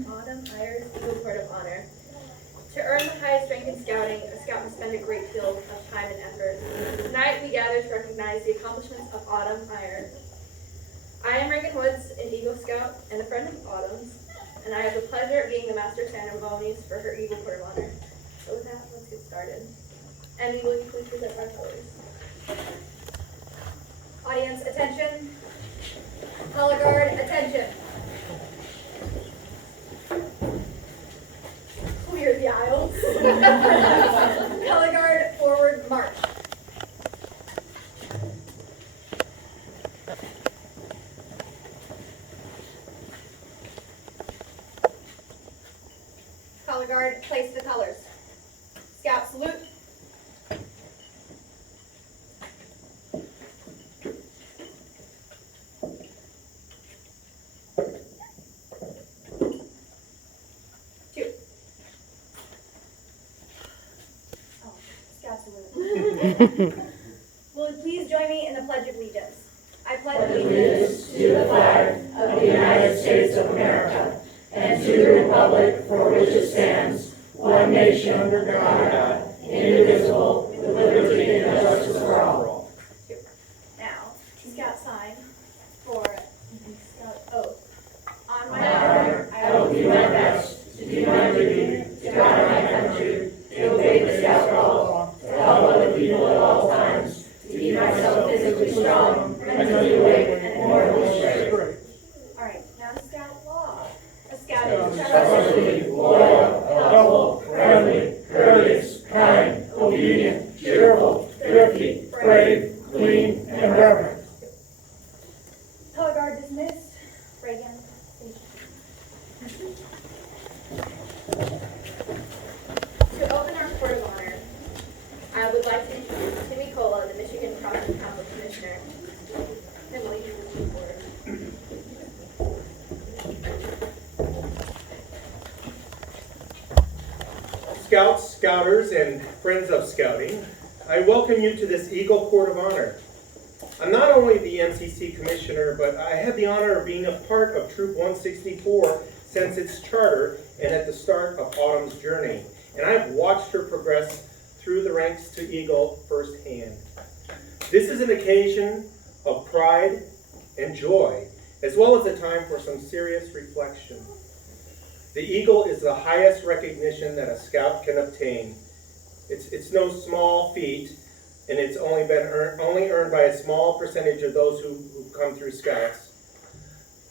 Autumn Eyre's Eagle Court of Honor. To earn the highest rank in scouting, a scout must spend a great deal of time and effort. Tonight we gather to recognize the accomplishments of Autumn Eyre. I am Reagan Woods, an Eagle Scout and a friend of Autumn's, and I have the pleasure of being the Master of Ceremonies for her Eagle Court of Honor. So with that, let's get started. Emmy, will you please present our colors? Audience, attention. Color guard, attention. Clear the aisles. Color guard, forward, march. Color guard, place the colors. Scout salute. Will you please join me in the Pledge of Allegiance? I pledge allegiance to the flag of the United States of America and to the republic for which it stands, one nation under God, indivisible, with liberty and justice for all. Now, Scout sign for Scout oath. On my honor, I will do my best to do my duty, to guard my country, to obey the Scout call, to help other people at all times, to keep myself physically strong, mentally awake, and morally straight. All right, now Scout law. A Scout is trustworthy, loyal, helpful, friendly, courteous, kind, obedient, cheerful, thrifty, brave, clean, and reverent. Color guard dismissed. Reagan, to open our Court of Honor, I would like to introduce Timmy Cola, the Michigan Crossing Council Commissioner. Tim, will you please come forward? Scouts, Scouters, and friends of Scouting, I welcome you to this Eagle Court of Honor. I'm not only the MCC Commissioner, but I had the honor of being a part of Troop 164 since its charter and at the start of Autumn's journey. And I've watched her progress through the ranks to Eagle firsthand. This is an occasion of pride and joy, as well as a time for some serious reflection. The Eagle is the highest recognition that a Scout can obtain. It's no small feat, and it's only earned by a small percentage of those who come through Scouts.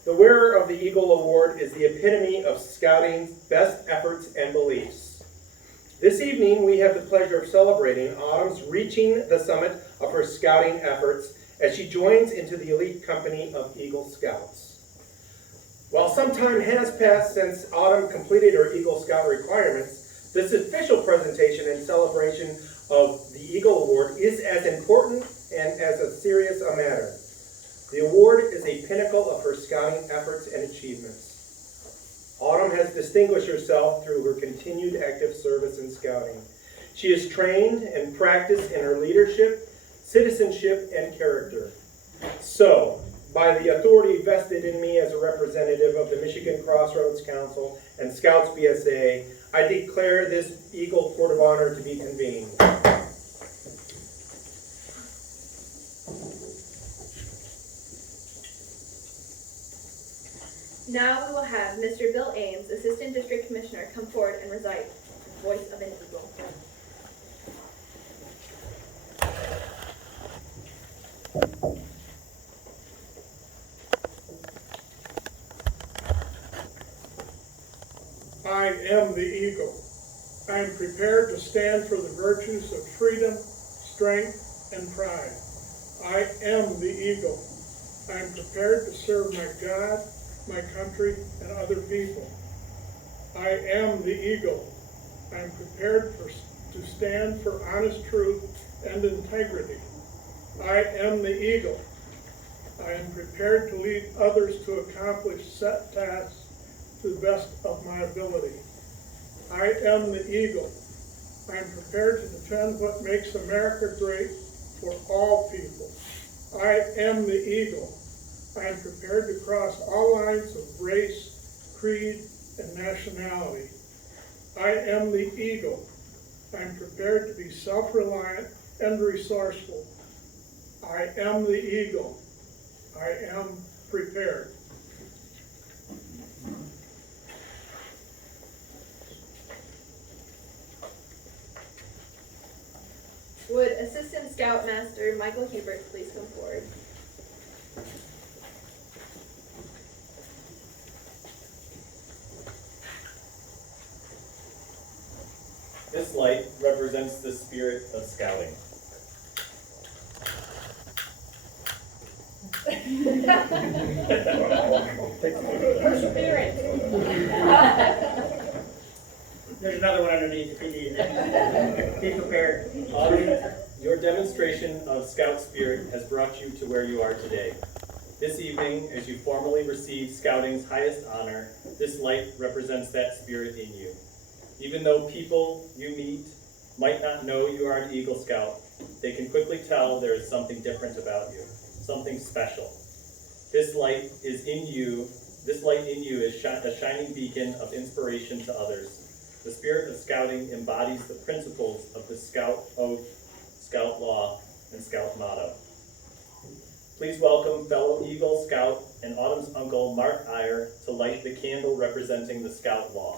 The wearer of the Eagle Award is the epitome of Scouting's best efforts and beliefs. This evening, we have the pleasure of celebrating Autumn's reaching the summit of her Scouting efforts as she joins into the elite company of Eagle Scouts. While some time has passed since Autumn completed her Eagle Scout requirements, this official presentation and celebration of the Eagle Award is as important and as serious a matter. The award is a pinnacle of her Scouting efforts and achievements. Autumn has distinguished herself through her continued active service in Scouting. She is trained and practiced in her leadership, citizenship, and character. So, by the authority vested in me as a representative of the Michigan Crossroads Council and Scouts BSA, I declare this Eagle Court of Honor to be convened. Now we will have Mr. Bill Ames, Assistant District Commissioner, come forward and recite Voice of an Eagle. I am the eagle. I am prepared to stand for the virtues of freedom, strength, and pride. I am the eagle. I am prepared to serve my God, my country, and other people. I am the eagle. I am prepared to stand for honest truth and integrity. I am the eagle. I am prepared to lead others to accomplish set tasks to the best of my ability. I am the eagle. I am prepared to defend what makes America great for all people. I am the eagle. I am prepared to cross all lines of race, creed, and nationality. I am the eagle. I'm prepared to be self-reliant and resourceful. I am the eagle. I am prepared. Would Assistant Scoutmaster Michael Hubert please come forward? This light represents the spirit of scouting. There's another one underneath if you need it. Be prepared. Autumn, your demonstration of scout spirit has brought you to where you are today. This evening, as you formally receive scouting's highest honor, this light represents that spirit in you. Even though people you meet might not know you are an Eagle Scout, they can quickly tell there is something different about you, something special. This light in you is a shining beacon of inspiration to others. The spirit of scouting embodies the principles of the Scout Oath, Scout Law, and Scout Motto. Please welcome fellow Eagle Scout and Autumn's uncle, Mark Eyre, to light the candle representing the Scout Law.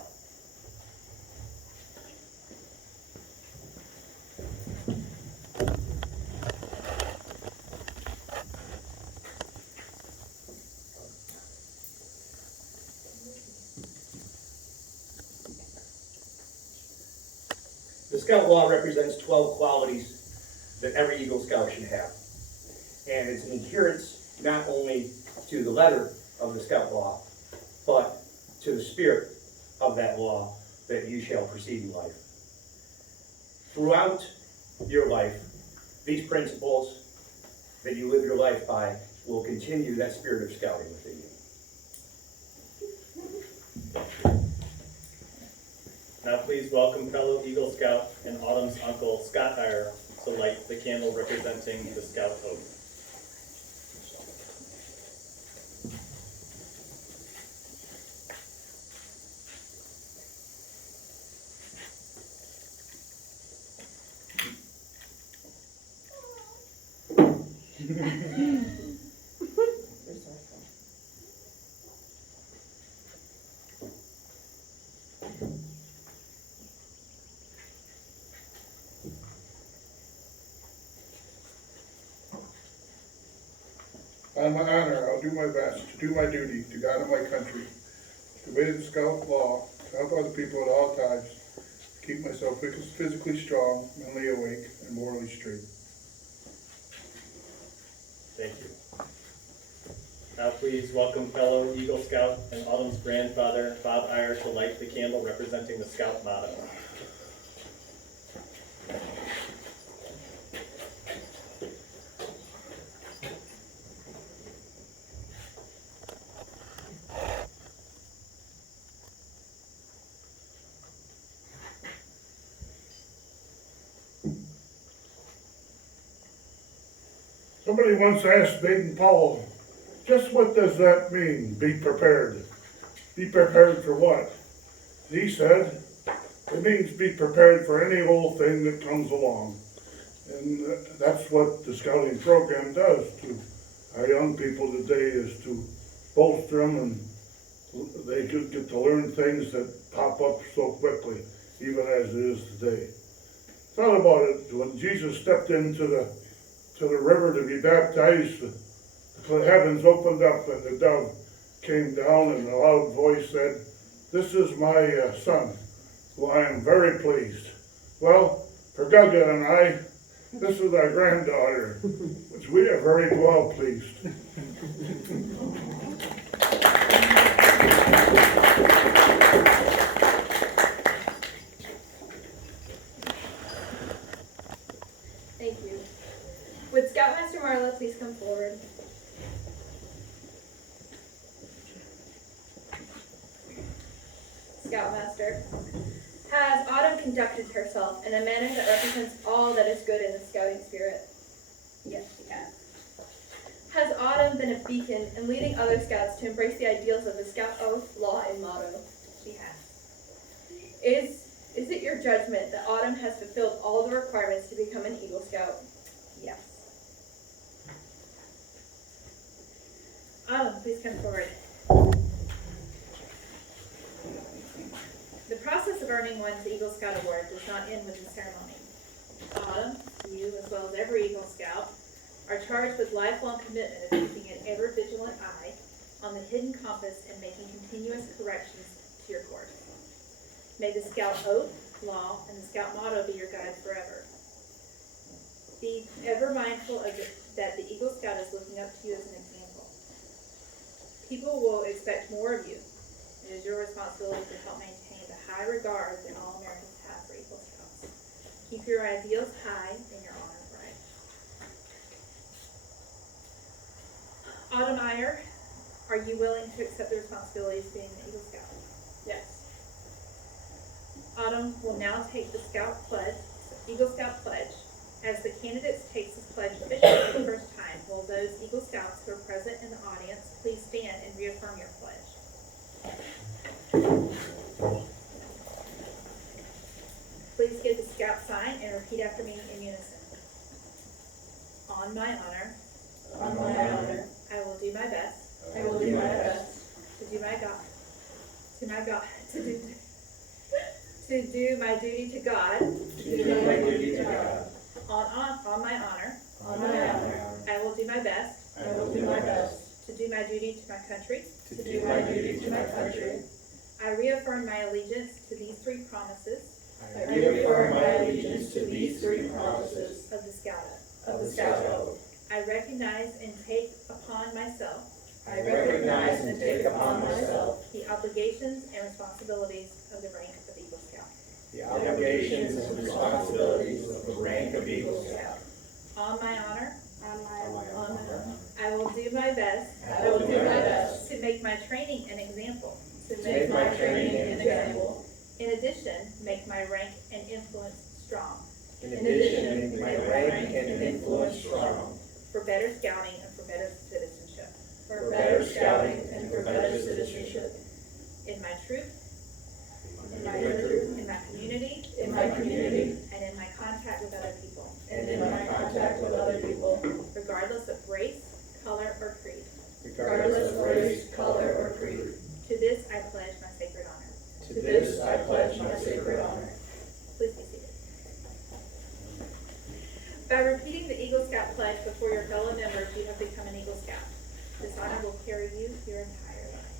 The Scout Law represents 12 qualities that every Eagle Scout should have. And it's an adherence not only to the letter of the Scout Law, but to the spirit of that law that you shall proceed in life. Throughout your life, these principles that you live your life by will continue that spirit of scouting within you. Now please welcome fellow Eagle Scout and Autumn's uncle, Scott Eyre, to light the candle representing the Scout Oath. On my honor, I'll do my best to do my duty to God and my country, to obey the Scout Law, to help other people at all times, keep myself physically strong, mentally awake, and morally straight. Thank you. Now please welcome fellow Eagle Scout and Autumn's grandfather, Bob Eyre, to light the candle representing the Scout motto. Somebody once asked Baden Powell, just what does that mean, be prepared? Be prepared for what? He said, it means be prepared for any old thing that comes along. And that's what the scouting program does to our young people today, is to bolster them, and they get to learn things that pop up so quickly, even as it is today. Thought about it, when Jesus stepped into the river to be baptized, the heavens opened up and the dove came down and a loud voice said, "This is my son, who I am very pleased." Well, for Gaga and I, this is our granddaughter, which we are very well pleased. Thank you. Would Scoutmaster Marla please come forward? Scoutmaster, has Autumn conducted herself in a manner that represents all that is good in the scouting spirit? Yes, she has. Has Autumn been a beacon in leading other scouts to embrace the ideals of the Scout Oath, Law, and Motto? she has. Is it your judgment that Autumn has fulfilled all the requirements to become an Eagle Scout? Yes. Autumn, please come forward. The process of earning one's Eagle Scout award does not end with the ceremony. Autumn, you, as well as every Eagle Scout, are charged with lifelong commitment of keeping an ever-vigilant eye on the hidden compass and making continuous corrections to your course. May the Scout oath, law, and the Scout motto be your guide forever. Be ever mindful of that the Eagle Scout is looking up to you as an example. People will expect more of you. It is your responsibility to help maintain the high regard that all Americans have for Eagle Scouts. Keep your ideals high and your honor bright. Autumn Eyre, are you willing to accept the responsibilities of being an Eagle Scout? Yes. Autumn will now take the Eagle Scout pledge. As the candidates take this pledge officially for the first time, will those Eagle Scouts who are present in the audience please stand and reaffirm your pledge? Please give the Scout sign and repeat after me in unison. On my honor, On my honor, I will do my best I will do my best to do my duty to God. to do my duty to God. On my honor, On my honor, I will do my best I will do my best to do my duty to my country. to do my duty to my country. I reaffirm my allegiance to these three promises I reaffirm my allegiance to these three promises of the Scout Oath. of the Scout Oath. I recognize and take upon myself I recognize and take upon myself the obligations and responsibilities of the rank of Eagle Scout. the obligations and responsibilities of the rank of Eagle Scout. On my honor, On my honor, I will do my best I will do my best to make my training an example. to make my training an example. In addition, make my rank and influence strong In addition, make my rank and influence strong for better scouting and for better citizenship. for better scouting and for better citizenship. In my troop, In my troop, in my community, in my community, and in my contact with other people, and in my contact with other people, regardless of race, color, or creed. regardless of race, color, or creed. To this I pledge my sacred honor. To this I pledge my sacred honor. Please be seated. By repeating the Eagle Scout pledge before your fellow members, you have become an Eagle Scout. This honor will carry you your entire life.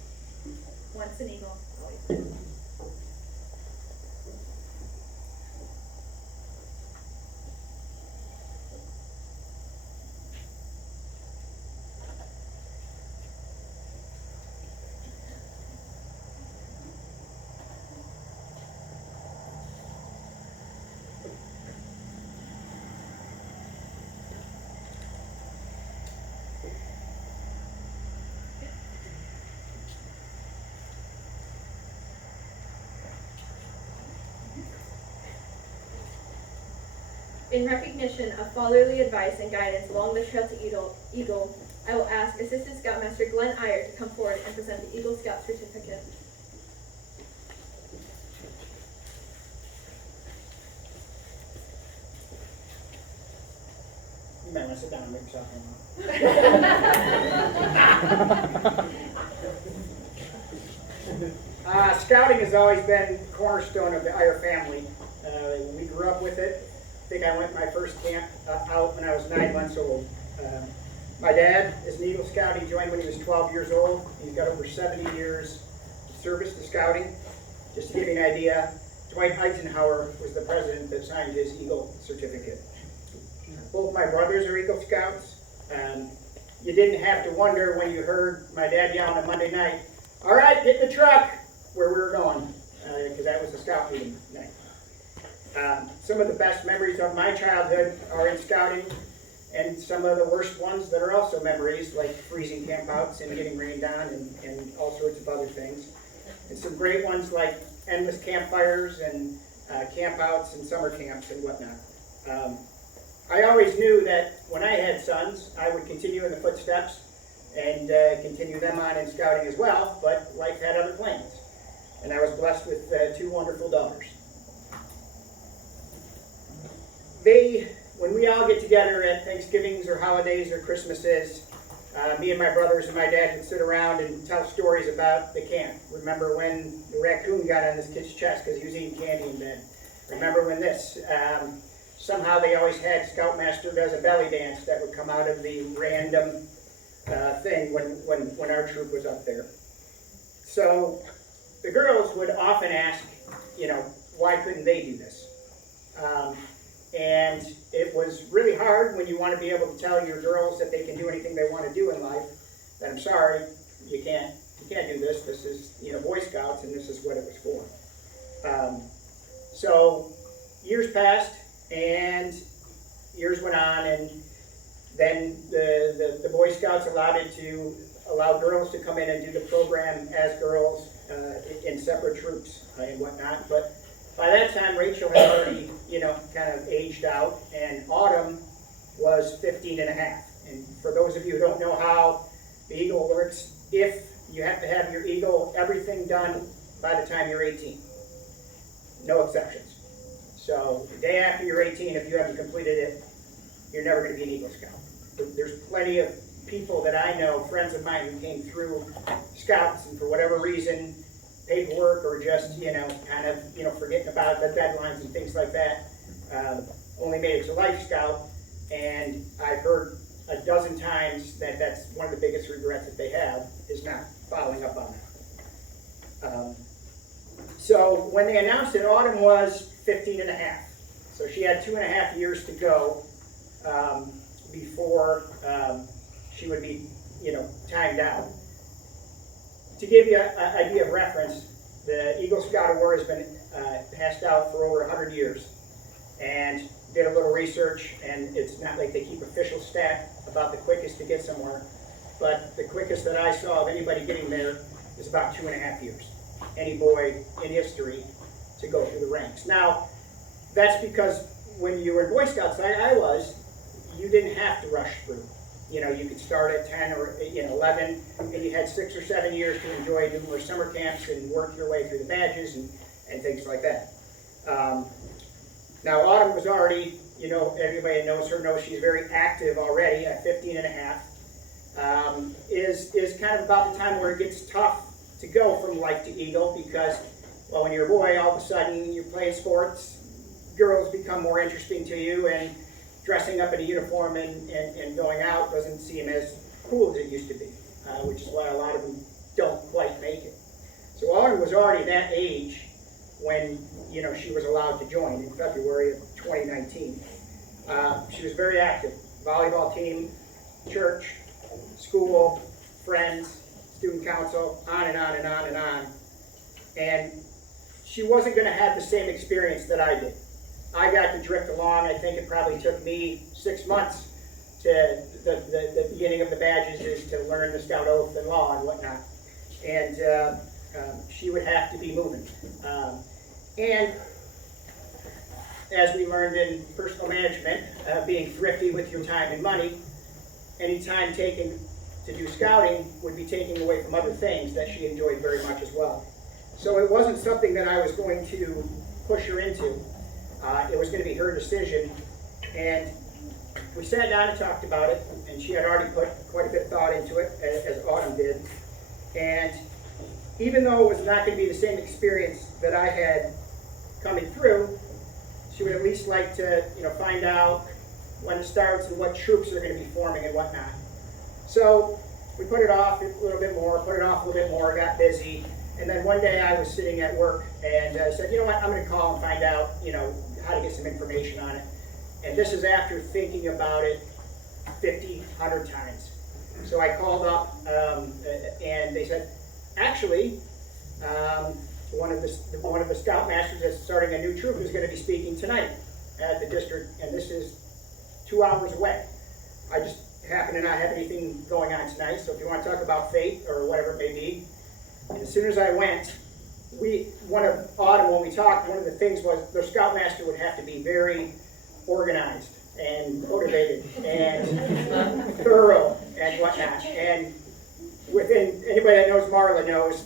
Once an Eagle, always an Eagle. In recognition of fatherly advice and guidance along the trail to Eagle, I will ask Assistant Scoutmaster Glenn Eyre to come forward and present the Eagle Scout certificate. You might want to sit down and make yourself home. Scouting has always been the cornerstone of the Eyre family. When we grew up with it, I think I went my first camp out when I was 9 months old. My dad is an Eagle Scout. He joined when he was 12 years old. He's got over 70 years of service to scouting. Just to give you an idea, Dwight Eisenhower was the president that signed his Eagle certificate. Both my brothers are Eagle Scouts. You didn't have to wonder when you heard my dad yelling on Monday night, "All right, get in the truck," where we were going, because that was the scout meeting night. Some of the best memories of my childhood are in scouting, and some of the worst ones that are also memories, like freezing campouts and getting rained on and all sorts of other things. And some great ones like endless campfires and campouts and summer camps and whatnot. I always knew that when I had sons, I would continue in the footsteps and continue them on in scouting as well, but life had other plans. and I was blessed with 2 wonderful daughters. When we all get together at Thanksgivings or holidays or Christmases, me and my brothers and my dad would sit around and tell stories about the camp. Remember when the raccoon got on this kid's chest because he was eating candy in bed? Remember when this? Somehow they always had Scoutmaster does a belly dance that would come out of the random thing when our troop was up there. So the girls would often ask, why couldn't they do this? And it was really hard when you want to be able to tell your girls that they can do anything they want to do in life, that I'm sorry, you can't do this. This is, Boy Scouts, and this is what it was for. So years passed, and years went on, and then the Boy Scouts allowed girls to come in and do the program as girls in separate troops and whatnot. But by that time, Rachel had already, kind of aged out, and Autumn was 15 and a half. And for those of you who don't know how the Eagle works, if you have to have your Eagle, everything done by the time you're 18. No exceptions. So the day after you're 18, if you haven't completed it, you're never going to be an Eagle Scout. There's plenty of people that I know, friends of mine, who came through Scouts, and for whatever reason, paperwork or just, kind of, forgetting about the deadlines and things like that, only made it to Life Scout. And I've heard a dozen times that that's one of the biggest regrets that they have, is not following up on that. So when they announced that Autumn was 15 and a half, so she had 2.5 years to go before she would be, timed out. To give you an idea of reference, the Eagle Scout Award has been passed out for over 100 years, and did a little research, and it's not like they keep official stat about the quickest to get somewhere, but the quickest that I saw of anybody getting there is about 2.5 years. Any boy in history to go through the ranks. Now, that's because when you were in Boy Scouts, like I was, you didn't have to rush through. You could start at 10 or 11, and you had 6 or 7 years to enjoy numerous summer camps and work your way through the badges and things like that. Now, Autumn was already, everybody that knows her knows she's very active already at 15 and a half. Is kind of about the time where it gets tough to go from Life to Eagle, because, well, when you're a boy, all of a sudden you're playing sports, girls become more interesting to you, and dressing up in a uniform and going out doesn't seem as cool as it used to be, which is why a lot of them don't quite make it. So Autumn was already that age when, she was allowed to join in February of 2019. She was very active. Volleyball team, church, school, friends, student council, on and on and on and on. And she wasn't going to have the same experience that I did. I got to drift along. I think it probably took me 6 months to the beginning of the badges is to learn the Scout Oath and law and whatnot. And she would have to be moving. And as we learned in personal management, being thrifty with your time and money, any time taken to do scouting would be taken away from other things that she enjoyed very much as well. So it wasn't something that I was going to push her into. It was going to be her decision, and we sat down and talked about it, and she had already put quite a bit of thought into it, as Autumn did. And even though it was not going to be the same experience that I had coming through, she would at least like to, find out when it starts and what troops are going to be forming and whatnot. So we put it off a little bit more, got busy, and then one day I was sitting at work and I said, I'm going to call and find out, how to get some information on it. And this is after thinking about it 50, 100 times. So I called up and they said, actually, one of the Scoutmasters that's starting a new troop is going to be speaking tonight at the district, and this is 2 hours away. I just happen to not have anything going on tonight, so if you want to talk about fate or whatever it may be. And as soon as I went, one of Autumn, when we talked, one of the things was the Scoutmaster would have to be very organized and motivated and thorough and whatnot. And within anybody that knows Marla knows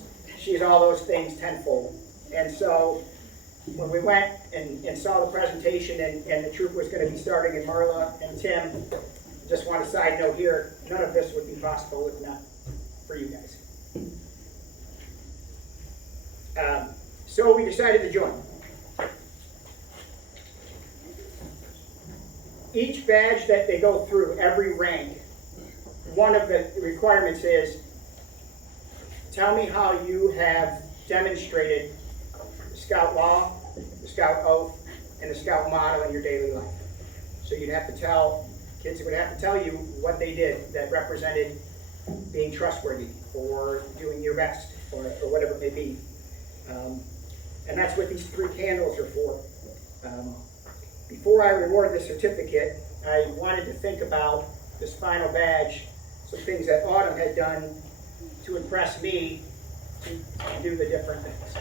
she's all those things tenfold. And so when we went and saw the presentation and the troop was going to be starting, and Marla and Tim, just want a side note here, none of this would be possible if not for you guys. So we decided to join. Each badge that they go through, every rank, one of the requirements is, tell me how you have demonstrated the Scout law, the Scout oath, and the Scout motto in your daily life. So you'd have to tell, kids would have to tell you what they did that represented being trustworthy or doing your best or whatever it may be. And that's what these 3 candles are for. Before I reward the certificate, I wanted to think about this final badge, some things that Autumn had done to impress me to do the different things.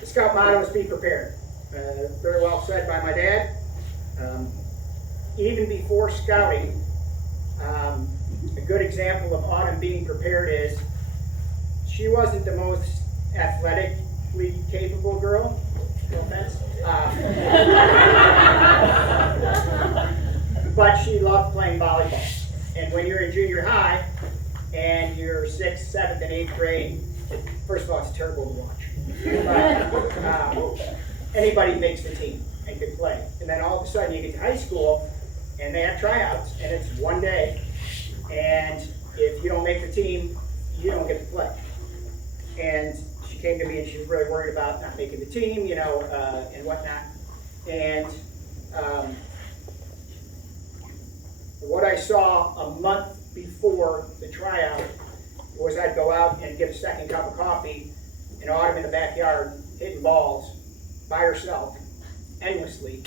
The Scout motto is be prepared. Very well said by my dad. Even before scouting, a good example of Autumn being prepared is she wasn't the most athletically capable girl, no offense, but she loved playing volleyball. And when you're in junior high and you're 6th, 7th, and 8th grade, first of all, it's terrible to watch. But anybody makes the team and can play. And then all of a sudden you get to high school and they have tryouts and it's one day. And if you don't make the team, you don't get to play. And she came to me and she was really worried about not making the team, and whatnot. And what I saw a month before the tryout was I'd go out and get a second cup of coffee, and Autumn in the backyard hitting balls by herself, endlessly,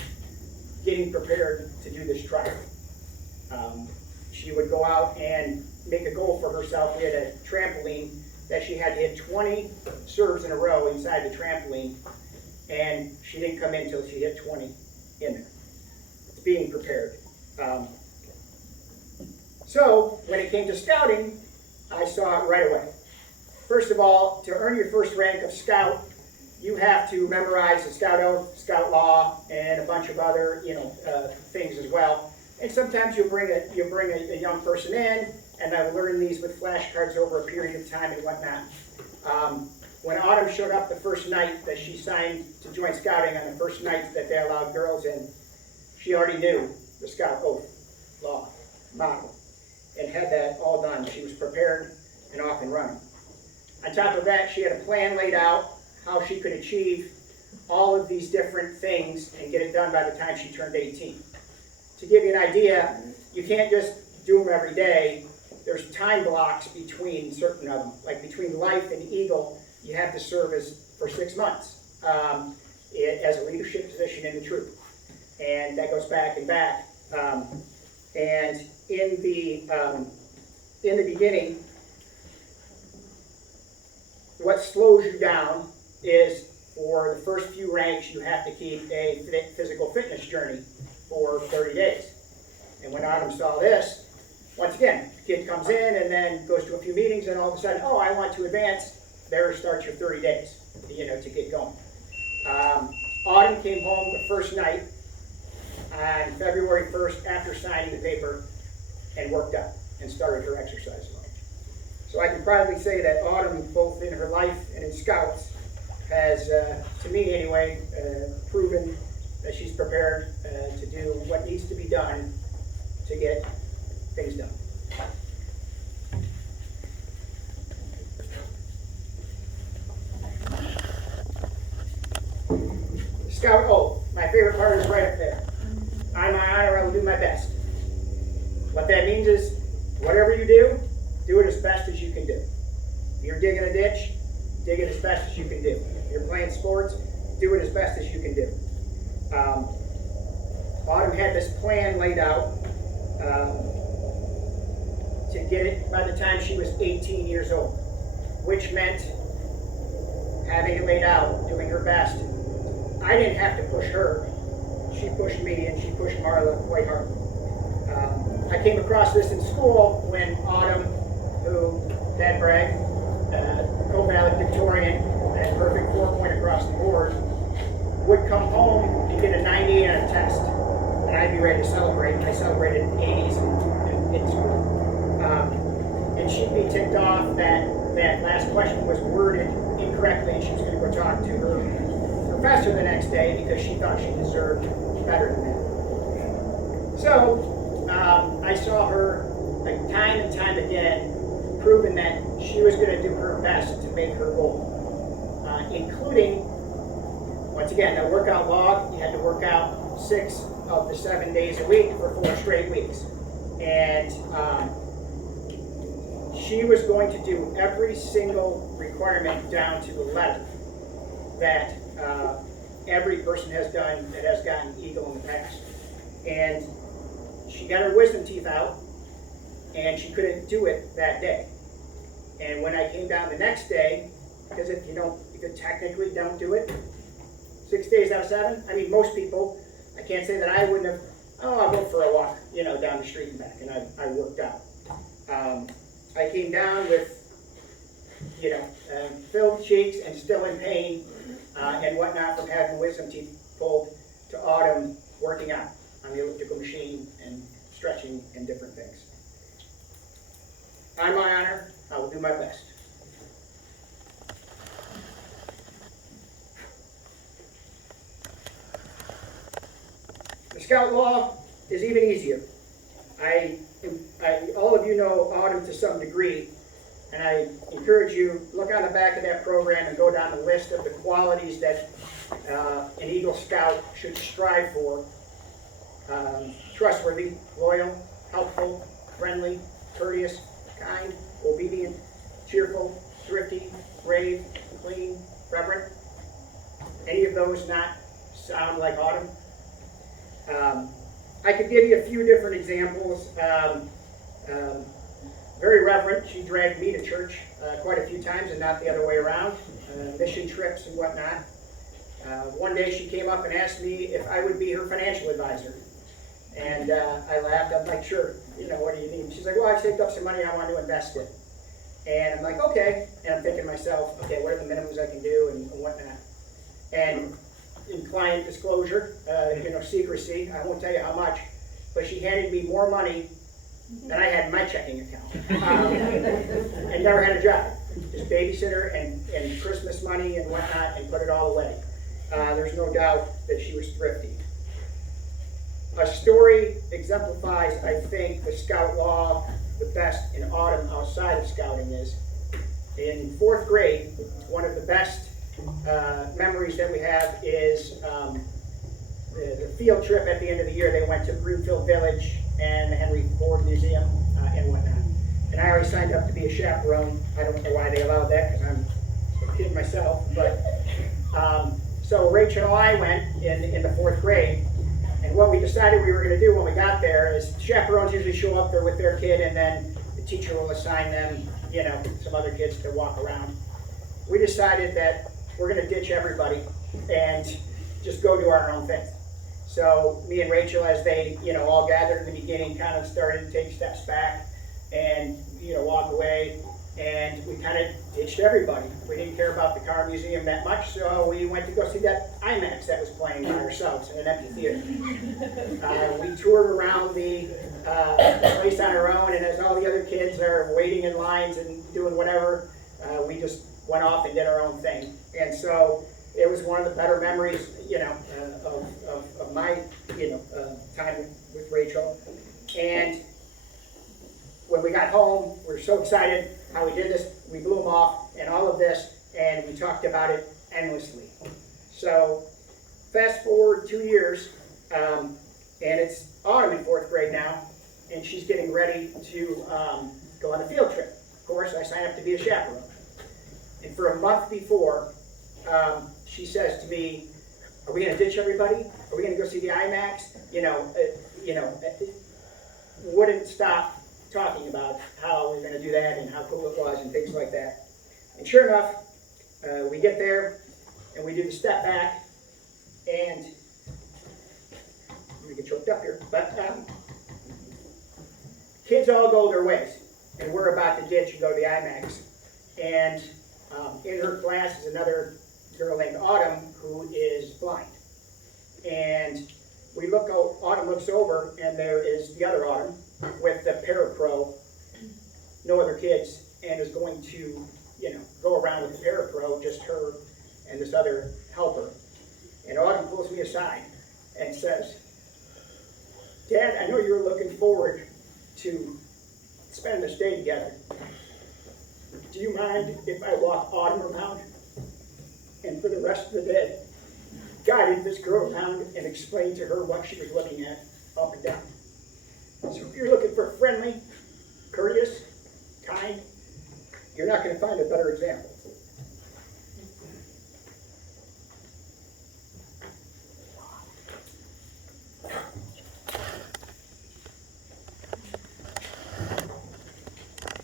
getting prepared to do this trial. She would go out and make a goal for herself. We had a trampoline that she had to hit 20 serves in a row inside the trampoline, and she didn't come in until she hit 20 in there. It's being prepared. So when it came to scouting, I saw it right away. First of all, to earn your first rank of scout, you have to memorize the Scout oath, Scout law, and a bunch of other things as well. And sometimes you'll bring a young person in, and they'll learn these with flashcards over a period of time and whatnot. When Autumn showed up the first night that she signed to join scouting, on the first night that they allowed girls in, she already knew the Scout oath, law, motto, and had that all done. She was prepared and off and running. On top of that, she had a plan laid out how she could achieve all of these different things and get it done by the time she turned 18. To give you an idea, you can't just do them every day. There's time blocks between certain of them. Like between Life and Eagle, you have to serve for 6 months as a leadership position in the troop. And that goes back and back. And in the beginning, what slows you down is for the first few ranks, you have to keep a physical fitness journey for 30 days. And when Autumn saw this, once again, the kid comes in and then goes to a few meetings, and all of a sudden, oh, I want to advance. There starts your 30 days, to get going. Autumn came home the first night on February 1st after signing the paper and worked out and started her exercise load. So I can proudly say that Autumn, both in her life and in Scouts, has, to me anyway, proven that she's prepared to do what needs to be done to get things done. Scout oath. My favorite part is right up there. On my honor, I will do my best. What that means is, whatever you do it as best as you can do. If you're digging a ditch, dig it as best as you can do. If you're playing sports, do it as best as you can do. Autumn had this plan laid out to get it by the time she was 18 years old, which meant having it laid out, doing her best. I didn't have to push her. She pushed me and she pushed Marla quite hard. I came across this in school when Autumn, who, Dad brag, Cove Valley ticked off that that last question was worded incorrectly, and she was going to go talk to her professor the next day because she thought she deserved better than that. So I saw her like time and time again proving that she was going to do her best to make her goal, including, once again, that workout log. You had to work out 6 of the 7 days a week for 4 straight weeks. And she was going to do every single requirement down to the letter that every person has done that has gotten Eagle in the past. And she got her wisdom teeth out, and she couldn't do it that day. And when I came down the next day, because if you technically don't do it 6 days out of 7, I mean, most people, I can't say that I wouldn't have, I'll go for a walk, down the street and back, and I worked out. I came down with, filled cheeks and still in pain and whatnot from having wisdom teeth pulled, to autumn working out on the elliptical machine and stretching and different things. On my honor, I will do my best. The Scout Law is even easier. All of you know Autumn to some degree, and I encourage you, look on the back of that program and go down the list of the qualities that an Eagle Scout should strive for. Trustworthy, loyal, helpful, friendly, courteous, kind, obedient, cheerful, thrifty, brave, clean, reverent. Any of those not sound like Autumn? I could give you a few different examples. Very reverent. She dragged me to church quite a few times and not the other way around. Mission trips and whatnot. One day she came up and asked me if I would be her financial advisor. And I laughed. I'm like, sure, what do you need? She's like, well, I've saved up some money I want to invest it. And I'm like, okay. And I'm thinking to myself, okay, what are the minimums I can do and whatnot? And in client disclosure, secrecy, I won't tell you how much, but she handed me more money than I had in my checking account. And never had a job. Just babysitter and Christmas money and whatnot, and put it all away. There's no doubt that she was thrifty. A story exemplifies, I think, the Scout Law the best in Autumn outside of scouting is. In 4th grade, one of the best memories that we have is the field trip at the end of the year. They went to Greenfield Village and the Henry Ford Museum and whatnot. And I already signed up to be a chaperone. I don't know why they allowed that, because I'm a kid myself. But so Rachel and I went in the 4th grade. And what we decided we were going to do when we got there is chaperones usually show up there with their kid, and then the teacher will assign them, some other kids to walk around. We decided that we're going to ditch everybody and just go do our own thing. So me and Rachel, as they, all gathered in the beginning, kind of started to take steps back and, walk away. And we kind of ditched everybody. We didn't care about the car museum that much, so we went to go see that IMAX that was playing by ourselves in an empty theater. We toured around the place on our own, and as all the other kids are waiting in lines and doing whatever, we just went off and did our own thing. And so it was one of the better memories, of my, time with Rachel. And when we got home, we were so excited how we did this. We blew them off and all of this, and we talked about it endlessly. So fast forward 2 years, and it's Autumn in 4th grade now, and she's getting ready to go on a field trip. Of course, I signed up to be a chaperone. And for a month before, she says to me, are we going to ditch everybody? Are we going to go see the IMAX? Wouldn't stop talking about how we were going to do that and how cool it was and things like that. And sure enough, we get there and we do the step back, and I'm going to get choked up here, but kids all go their ways, and we're about to ditch and go to the IMAX. And in her class is another girl named Autumn who is blind. And we look, Autumn looks over, and there is the other Autumn with the parapro, no other kids, and is going to, go around with the parapro, just her and this other helper. And Autumn pulls me aside and says, Dad, I know you're looking forward to spending this day together. Do you mind if I walk Autumn around and for the rest of the day guided this girl around and explained to her what she was looking at up and down? So if you're looking for friendly, courteous, kind, you're not going to find a better example.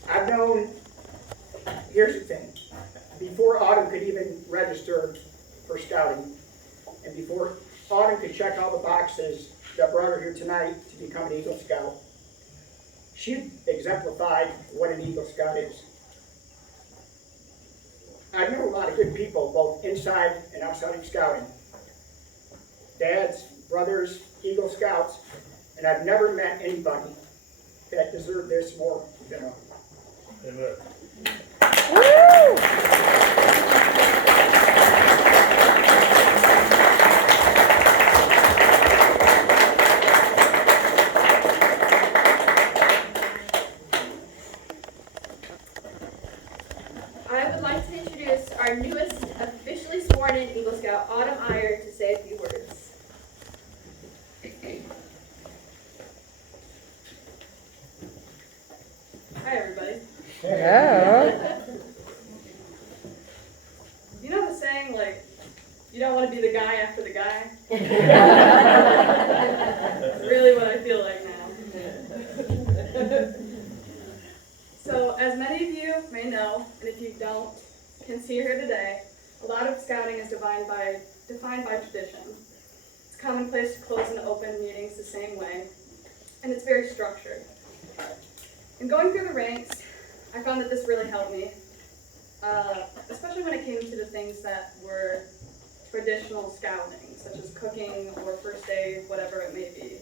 I've known, here's the thing, before Autumn could even register for scouting, and before Autumn could check all the boxes that brought her here tonight to become an Eagle Scout, she exemplified what an Eagle Scout is. I know a lot of good people, both inside and outside of scouting. Dads, brothers, Eagle Scouts, and I've never met anybody that deserved this more than Autumn. Amen. I would like to introduce our newest officially sworn in Eagle Scout, Autumn Eyre, to say a few words. Hi, everybody. You know the saying, like, you don't want to be the guy after the guy? That's really what I feel like now. So, as many of you may know, and if you don't, can see here today, a lot of scouting is defined by tradition. It's commonplace to close and open meetings the same way, and it's very structured. In going through the ranks, I found that this really helped me, especially when it came to the things that were traditional scouting, such as cooking or first aid, whatever it may be.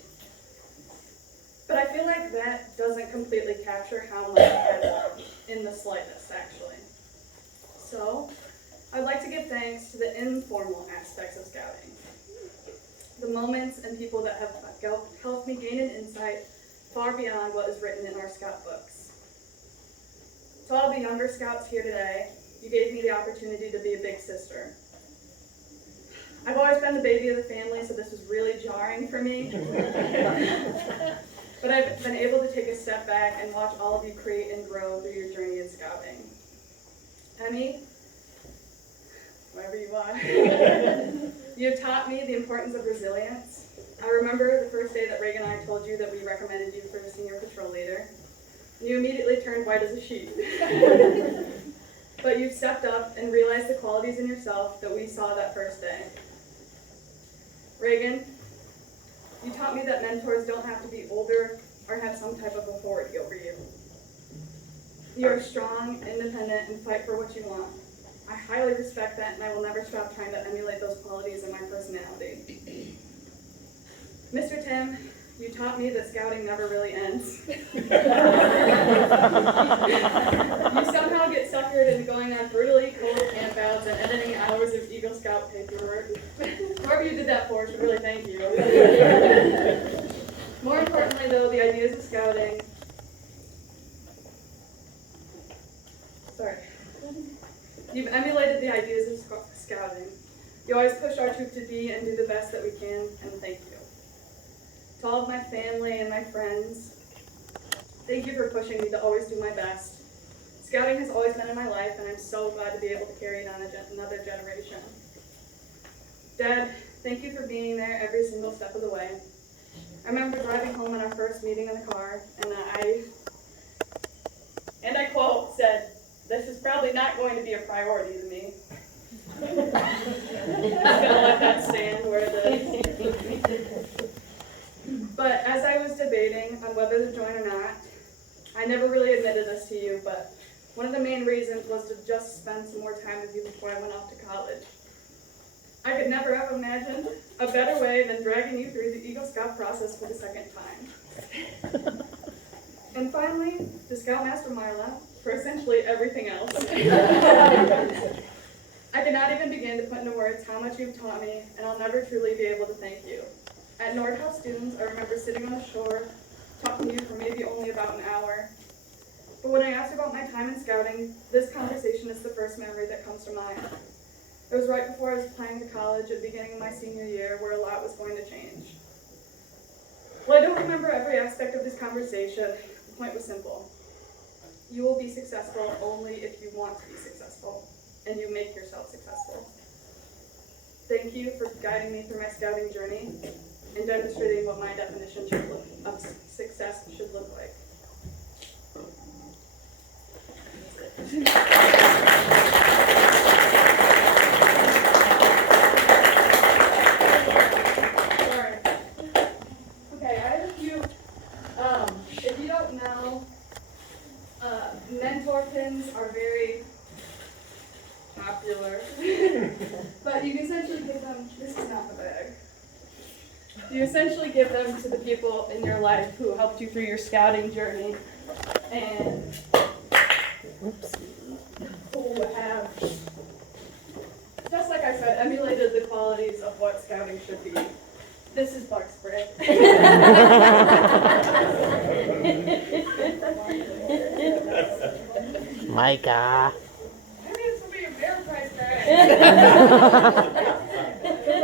But I feel like that doesn't completely capture how much I learned, in the slightest, actually. So, I'd like to give thanks to the informal aspects of scouting. The moments and people that have helped me gain an insight far beyond what is written in our scout books. To all the younger scouts here today, you gave me the opportunity to be a big sister. I've always been the baby of the family, so this was really jarring for me. But I've been able to take a step back and watch all of you create and grow through your journey in scouting. Emmy, wherever you are, you have taught me the importance of resilience. I remember the first day that Reagan and I told you that we recommended you for the senior patrol leader. You immediately turned white as a sheet. But you stepped up and realized the qualities in yourself that we saw that first day. Reagan, you taught me that mentors don't have to be older or have some type of authority over you. You are strong, independent, and fight for what you want. I highly respect that, and I will never stop trying to emulate those qualities in my personality. Mr. Tim, you taught me that scouting never really ends. You somehow get suckered into going on brutally cold campouts and editing hours of Eagle Scout paperwork. Whoever you did that for should really thank you. More importantly, though, the ideas of scouting. You've emulated the ideas of scouting. You always push our troop to be and do the best that we can, and thank you. To all of my family and my friends, thank you for pushing me to always do my best. Scouting has always been in my life, and I'm so glad to be able to carry it on another generation. Dad, thank you for being there every single step of the way. I remember driving home on our first meeting in the car, and I quote, said, "This is probably not going to be a priority to me." I'm just gonna let that stand where it is. But as I was debating on whether to join or not, I never really admitted this to you, but one of the main reasons was to just spend some more time with you before I went off to college. I could never have imagined a better way than dragging you through the Eagle Scout process for the second time. And finally, to Scoutmaster Marla, for essentially everything else. I cannot even begin to put into words how much you've taught me, and I'll never truly be able to thank you. At Nordhaus Dunes, I remember sitting on the shore, talking to you for maybe only about an hour. But when I asked about my time in scouting, this conversation is the first memory that comes to mind. It was right before I was applying to college at the beginning of my senior year, where a lot was going to change. While I don't remember every aspect of this conversation, the point was simple. You will be successful only if you want to be successful, and you make yourself successful. Thank you for guiding me through my scouting journey and demonstrating what my definition of success should look like. Sorry. Okay, I have a few, if you don't know, mentor pins are very popular, but you can essentially give them, this is not the bag. You essentially give them to the people in your life who helped you through your scouting journey and who have, just like I said, emulated the qualities of what scouting should be. This is bug spray. Micah. I need this to be a fair price tag.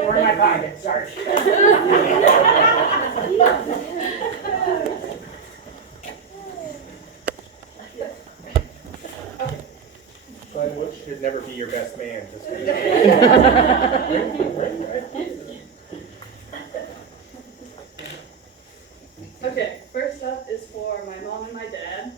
Or in my pocket, sorry. Son, what should never be your best man? Just Okay, first up is for my mom and my dad.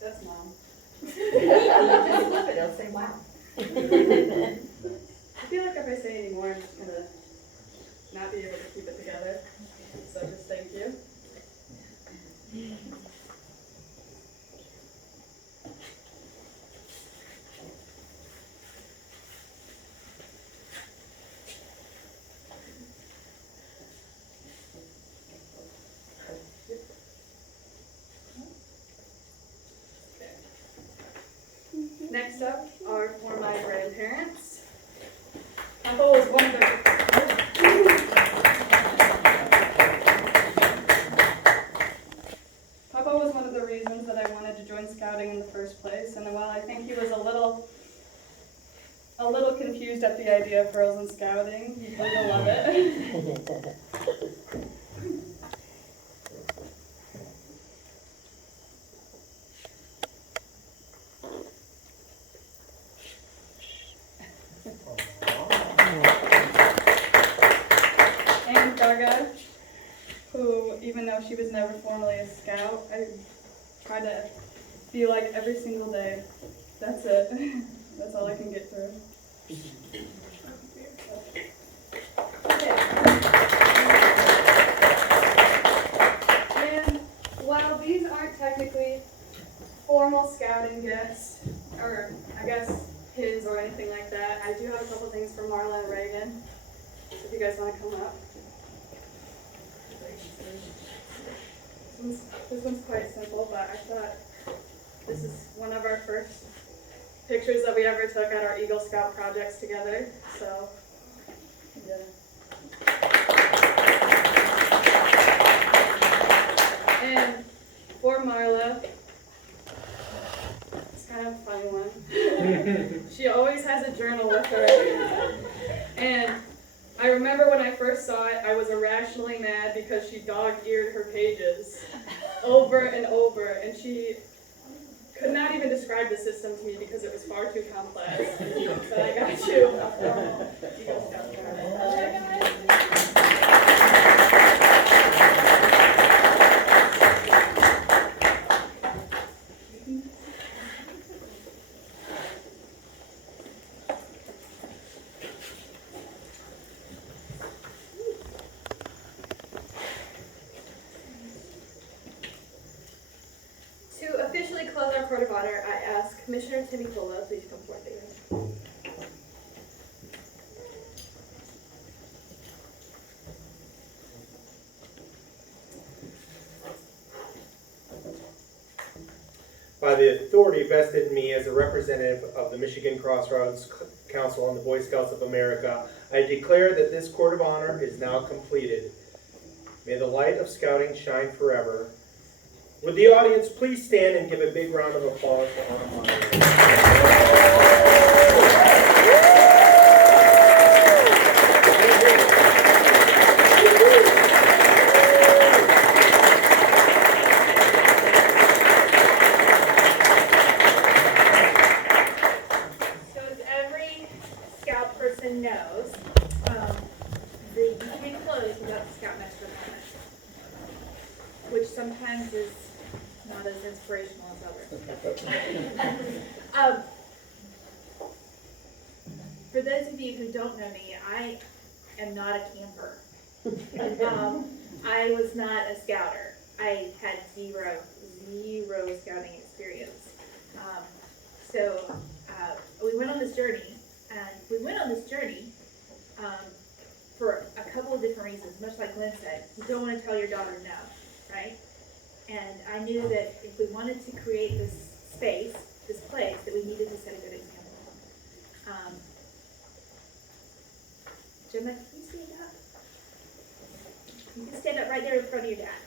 That's mom. They'll say wow. I feel like if I say any more, I'm just gonna not be able to keep it together. So just thank you. Next up are for my grandparents. Papa was one of the reasons that I wanted to join scouting in the first place, and while I think he was a little confused at the idea of girls in scouting, he grew to love it. And Gaga, who, even though she was never formally a scout, I try to feel like every single day. That's it. That's all I can get through. Okay. And while these aren't technically formal scouting gifts, or I guess pins or anything like that, I do have a couple things for Marla and Reagan. If you guys want to come up. This one's quite simple, but I thought this is one of our first pictures that we ever took at our Eagle Scout projects together. So, yeah. And for Marla, it's kind of a funny one. She always has a journal with her. And I remember when I first saw it, I was irrationally mad because she dog-eared her pages over and over, and she could not even describe the system to me because it was far too complex. But I got you a formal Eagle Scout honor, I ask Commissioner Timmy Cola, please come forward. By the authority vested in me as a representative of the Michigan Crossroads Council and the Boy Scouts of America, I declare that this court of honor is now completed. May the light of scouting shine forever. Would the audience please stand and give a big round of applause to Autumn Meyer. So as every scout person knows, you can be closed without the Scoutmaster appointment, which sometimes is not as inspirational as others. For those of you who don't know me, I am not a camper. I was not a scouter. I had zero scouting experience. We went on this journey, for a couple of different reasons, much like Lynn said. You don't want to tell your daughter no, right? And I knew that if we wanted to create this space, this place, that we needed to set a good example. Gemma, can you stand up? You can stand up right there in front of your dad.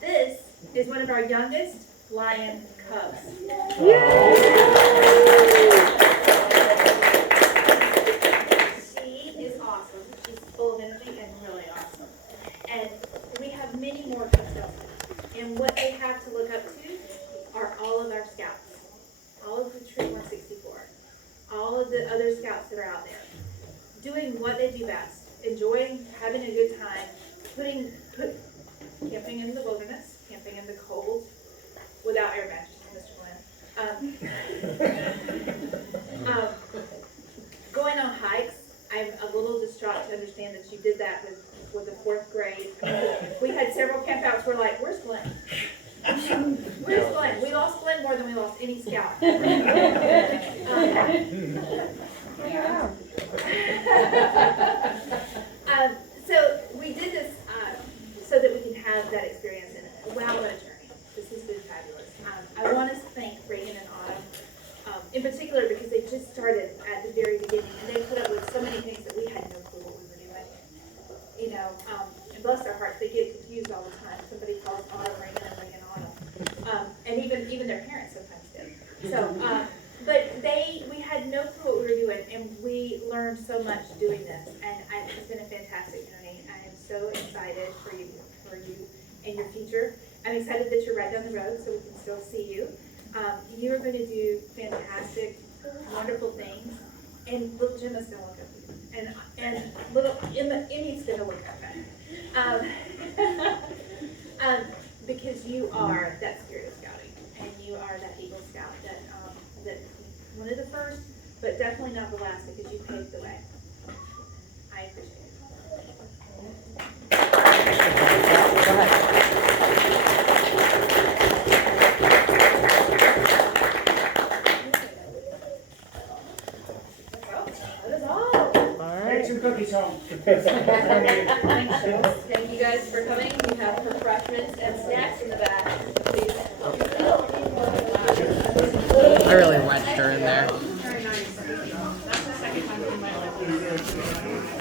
This is one of our youngest lion cubs. She is awesome. She's full of energy and really awesome. And we have many more cubs. And what they have to look up to are all of our scouts, all of the Troop 164, all of the other scouts that are out there, doing what they do best, enjoying having a good time, camping in the wilderness, camping in the cold, without air mattresses, Mr. Glenn. Going on hikes. I'm a little distraught to understand that you did that with the 4th grade. We had several campouts. We're like, where's Glenn? Where's Glenn? We lost Glenn more than we lost any scout. So we did this so that we can have that experience. And wow, what a journey. This has been fabulous. I want to thank Reagan and Autumn, in particular because they just started at the very beginning and they put up with so many things that we had no clue what we were doing. You know, and bless their hearts, they get confused all the time. Somebody calls Autumn Reagan and Reagan Autumn. And even their parents sometimes did. So, but we had no clue what we were doing, and we learned so much doing this, and it's been a fantastic journey. I am so excited for you and your future. I'm excited that you're right down the road, so we can still see you. You're going to do fantastic, wonderful things, and little Gemma's going to look up to you, and little Emmy's going to look up at you. Because you are that spirit of scouting, and you are that Eagle Scout that one of the first, but definitely not the last, because you paved the way. I appreciate it. That is all. Take some cookies home. Thank you guys for coming. We have refreshments and snacks in the back. Please